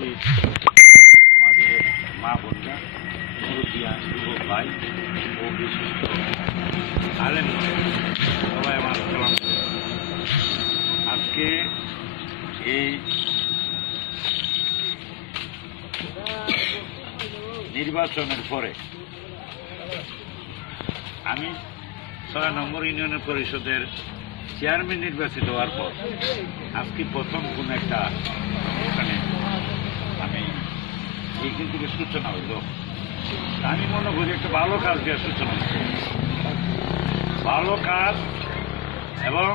উপস্থিত আমাদের মা বোনরা, মুরব্বিয়া, যুবক ভাই ও বিশিষ্ট আলেম, সবাই আমার সালাম। আজকে এই নির্বাচনের পরে আমি ৬ নম্বর ইউনিয়ন পরিষদের চেয়ারম্যান নির্বাচিত হওয়ার পর আজকে প্রথম কোন একটা অনুষ্ঠানে আমি এইখান থেকে সূচনা হইল। আমি মনে করি একটা ভালো কাজ দেওয়ার সূচনা হচ্ছে, ভালো কাজ। এবং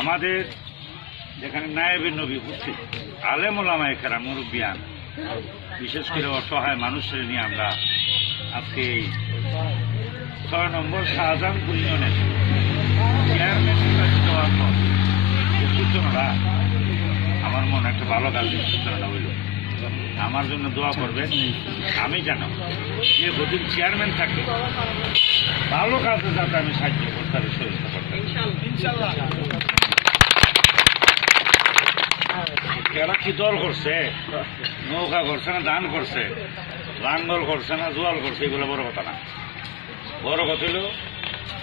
আমাদের যেখানে নায়েবের নবী উপস্থিত আলেম ওলামায়ে কেরাম, মুরব্বিয়ান, বিশেষ করে অসহায় মানুষের নিয়ে আমরা আজকে এই ৬ নম্বর শাহজাহানপুর ইউনিয়নের চেয়ারম্যান নির্বাচিত হওয়ার পর যে সূচনাটা, আমার মনে একটা ভালো কাজের সূচনাটা হইল। আমার জন্য দোয়া করবেন। আমি জানো যে প্রতিদিন চেয়ারম্যান থাকে ভালো কাজে যাতে আমি সাহায্য করতে পারি, সহযোগিতা করতে পারি। এরা কি দল করছে, নৌকা করছে না দান করছে, লাঙ্গল করছে না জোয়াল করছে, এগুলো বড় কথা না। বড় কথা হলো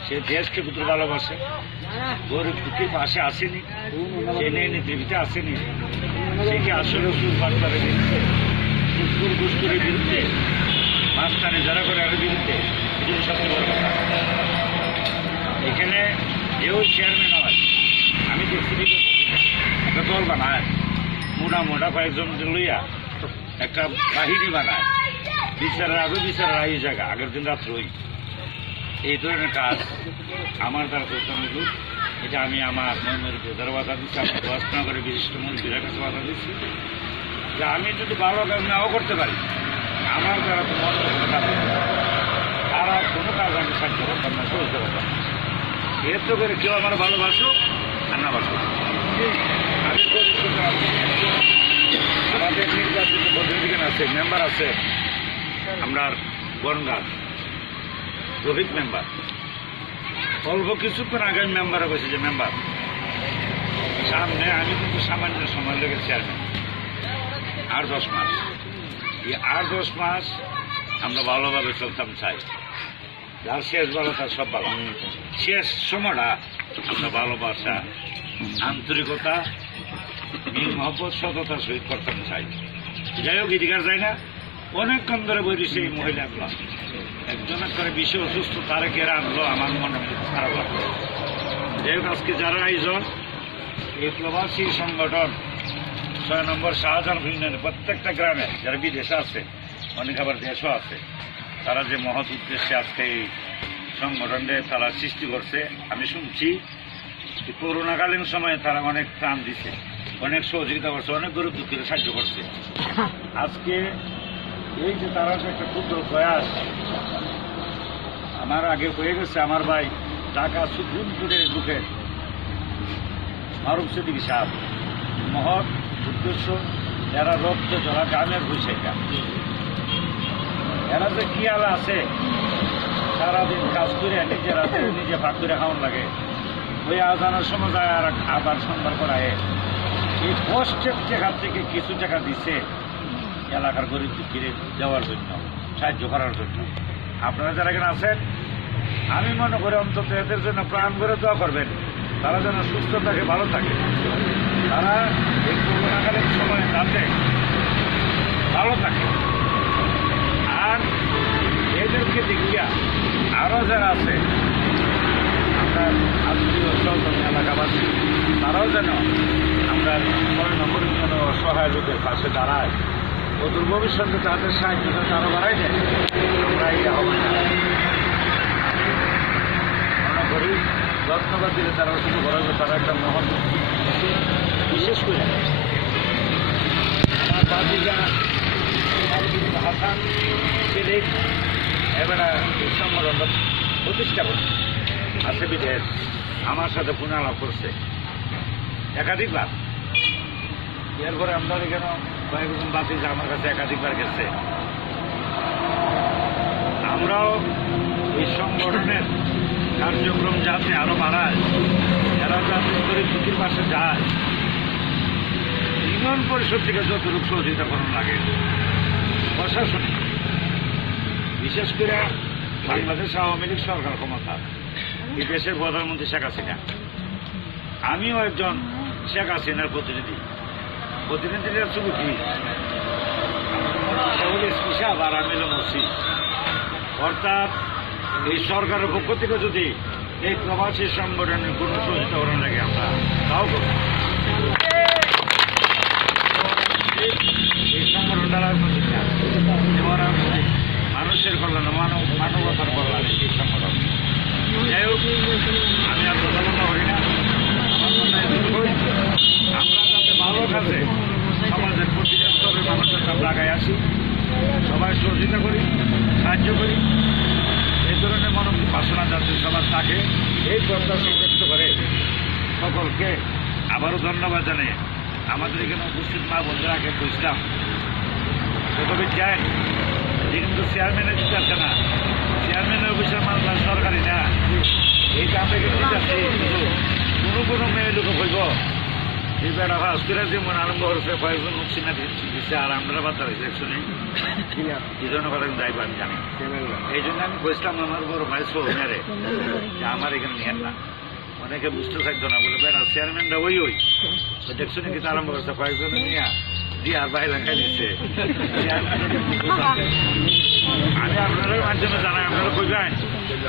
সে দেশকে কত ভালোবাসে, গরিব দুঃখীর পাশে আসেনি, সে নেই নীতিতে আসেনি, সে কি আসলে সুদ বার্তারের বিরুদ্ধে, ঘুষখোরের বিরুদ্ধে, মাস্তানি যারা করে এর বিরুদ্ধে, এগুলো সবচেয়ে বড় কথা। এখানে এও চেয়ারম্যান হয়, আমি দেখছি একটা দল বানায়, মোটা কয়েকজন লইয়া একটা বাহিনী বানায়, বিচারের আগে বিচারের এই জায়গা আগের দিন রাত্র হই। এই ধরনের কাজ আমার দ্বারা করতে হবে। এটা আমি আমার মনের ভেতরে বাধা দিচ্ছি, আমার পড়াশোনা করে বিশিষ্ট মন্ত্রীর কাছে বাধা দিচ্ছি যে আমি যদি ভালো কাজ নাও করতে পারি, আমার দ্বারা তো মনে করতে পারবে তারা কোনো কাজ আমি সাহায্য করতাম না, সহ্য করতাম না। এর তো করে কেউ আমার ভালোবাসো আর না বাসো। আমি আমাদের নির্বাচিত প্রতিনিধি আছে, মেম্বার আছে, আমরা বনগাঁ রফিক মেম্বার, অল্প কিছুক্ষণ আগে মেম্বারে বসে যে মেম্বার সামনে আমি কিন্তু সামান্য সময় লেগে চেয়ারম্যান ৮-১০ মাস। এই ৮-১০ মাস আমরা ভালোভাবে চলতাম চাই, যার শেষ ভালো তার সব ভালো। শেষ সময়টা আমরা ভালোবাসা, আন্তরিকতা, মিল মহব্বত, সততার সহিত করতাম চাই। যাই হোক, এদিকার যায় না, অনেকক্ষণ ধরে বলেছে এই মহিলাগুলো একজন করে বিষয় অসুস্থ, তারা কেরা আনলো, আমার মনে খারাপ লাগলো। যাই হোক, আজকে যারা আয়োজন এই প্রবাসী সংগঠন ৬ নম্বর শাহজাহানপুর ইউনিয়নের প্রত্যেকটা গ্রামে যারা বিদেশে আছে, অনেক আবার দেশও আছে, তারা যে মহৎ উদ্দেশ্যে আজকে এই সংগঠনকে তারা সৃষ্টি করছে। আমি শুনছি করোনাকালীন সময়ে তারা অনেক ত্রাণ দিছে, অনেক সহযোগিতা করছে, অনেক গরিব দুঃখীদের সাহায্য করছে। আজকে এই যে তারা একটা ক্ষুদ্র প্রয়াস, আমার আগে হয়ে গেছে আমার ভাই ঢাকা সুপ্রিম কোর্টের ঢুকে মারুফ সিদ্দিকী সাহেব, মহৎ উদ্দেশ্য, এরা রক্ত জড়া গ্রামের ভূষেকা, এরা যে কি আলা আছে, সারাদিন কাজ করে নিজেরা নিজে ভাগ করে খাওয়ান লাগে, ওই আজানের সময় যায় আর আবার সন্ধ্যার করায় এই কষ্টের টাকা থেকে কিছু টাকা দিচ্ছে এলাকার গরিব দুঃখীরে দেওয়ার জন্য, সাহায্য করার জন্য। আপনারা যারা এখানে আছেন, আমি মনে করি অন্তত এদের জন্য প্রাণ করে দোয়া করবেন, তারা যেন সুস্থ থাকে, ভালো থাকে, তারা এই করোনাকালীন সময়ে যাতে ভালো থাকে। আর এদেরকে দেখিয়া আরও যারা আছে আমরা আত্মীয় স্বজন এলাকাবাসী, তারাও যেন আমরা ৬ নম্বর যেন অসহায় লোকের পাশে দাঁড়ায়, অদূর ভবিষ্যতে তাদের সাহায্য যাতে আরও বাড়াই দেয়। আমরা এই আহ্বান মনে করি, যত্নবাদ দিলে তারা শুধু করা হবে, তারা একটা মহৎ। বিশেষ করে আমার বাদিকা হাসান সিদ্দিক এবার এই সংগঠনটা প্রতিষ্ঠা করছে, আছে বিদেশ, আমার সাথে ফোনে আলাপ করছে একাধিকবার। এরপরে আমরা কেন কয়েকজন বাতিল আমার কাছে একাধিকবার গেছে। আমরাও এই সংগঠনের কার্যক্রম যাতে আরো বাড়ায়, এরা যাতে গরিব দুঃখীর পাশে যায়, ইউনিয়ন পরিষদ থেকে যতটুকু সহযোগিতা করানো লাগে প্রশাসনিক, বিশেষ করে বাংলাদেশ আওয়ামী লীগ সরকার ক্ষমতা, এই দেশের প্রধানমন্ত্রী শেখ হাসিনা, আমিও একজন শেখ হাসিনার প্রতিনিধিরা শুধু কি স্পেশাল আর আমি মসি, অর্থাৎ এই সরকারের পক্ষ থেকে যদি এই প্রবাসী সংগঠনের কোনো সহযোগিতা করানো লাগে আমরা তাও করব। এই সংগঠন দ্বারা মানুষের কল্যাণ, মানবতার কল্যাণ এই সংগঠন। যাই হোক, আমি আর প্রচারণা করি না, আমরা যাতে ভালো কাজে সমাজের প্রতিটা স্তরের মানুষের কাছে লাগাই আসি, সবাই সহযোগিতা করি, সাহায্য করি, এই ধরনের মানবিক বাসনা যাতে সবার থাকে এই প্রত্যাশা ব্যক্ত করে সকলকে আবারও ধন্যবাদ জানিয়ে আমাদের এখানে উপস্থিত মা বন্ধুরাকে বুঝলাম তবে যাই যে কিন্তু চেয়ারম্যানের দিতে আসে না, চেয়ারম্যানের অফিসের মানুষ সরকারি না, এই কামটা কিন্তু যাচ্ছে কোনো মেয়ে লোক হইব এই বেড়া ভাস্করা যেমন আরম্ভ হচ্ছে কয়েকজন মুসিনা দিচ্ছে আর আমরা বাচ্চা হয়েছে একশনে এই জন্য কথা কিন্তু আমি জানি। এই জন্য আমি বসলাম আমার বড় ভাই সোহমেরে যে আমার এখানে নিয়েন না, অনেকে বুঝতে থাকতো না, বলে বেড়া চেয়ারম্যানটা ওই দেখছো নাকি আরম্ভ করছে কয়েকজন নিয়ে দিয়ে আর বাইরে লেখা দিচ্ছে। আমি আপনাদের মাধ্যমে জানাই, আপনারা কইবেন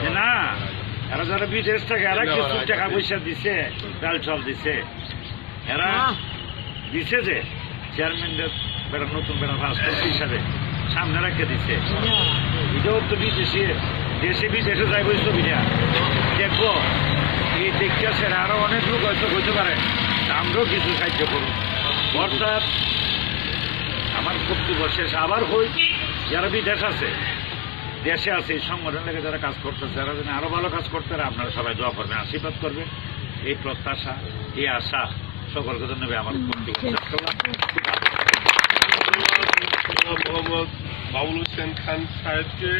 যে না এরা যারা বিদেশ থাকে এরা কিছু টাকা পয়সা দিচ্ছে, ডাল চাল দিচ্ছে, এরা দিছে যে চেয়ারম্যানদের বেড়া নতুন বেড়া ভাস্কর হিসাবে সামনে রাখতে দিচ্ছে। এটাও তো বিদেশে দেশে বিদেশে যাই বই ছবিটা দেখবো, এই দেখতে সেরা আরো অনেক লোক হয়তো হইতে পারে, আমরাও কিছু সাহায্য করুন। অর্থাৎ আমার বক্তব্য শেষ আবার হই, যারা বিদেশ আছে দেশে আছে এই সংগঠন থেকে যারা কাজ করতেছে যারা যেন আরো ভালো কাজ করতে পারে, আপনারা সবাই দোয়া করবেন, আশীর্বাদ করবেন, এই প্রত্যাশা এই আশা সকলকে ধন্যবাদ। আমার মোহাম্মদ বাবুল হোসেন খান সাহেবকে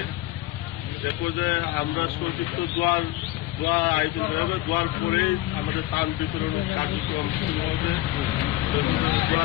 এ পর্যায়ে আমরা সর্বিত দোয়া আয়োজন করা হবে, দোয়ার পরেই আমাদের ত্রাণ বিতরণ কার্যক্রম শুরু হবে। দোয়া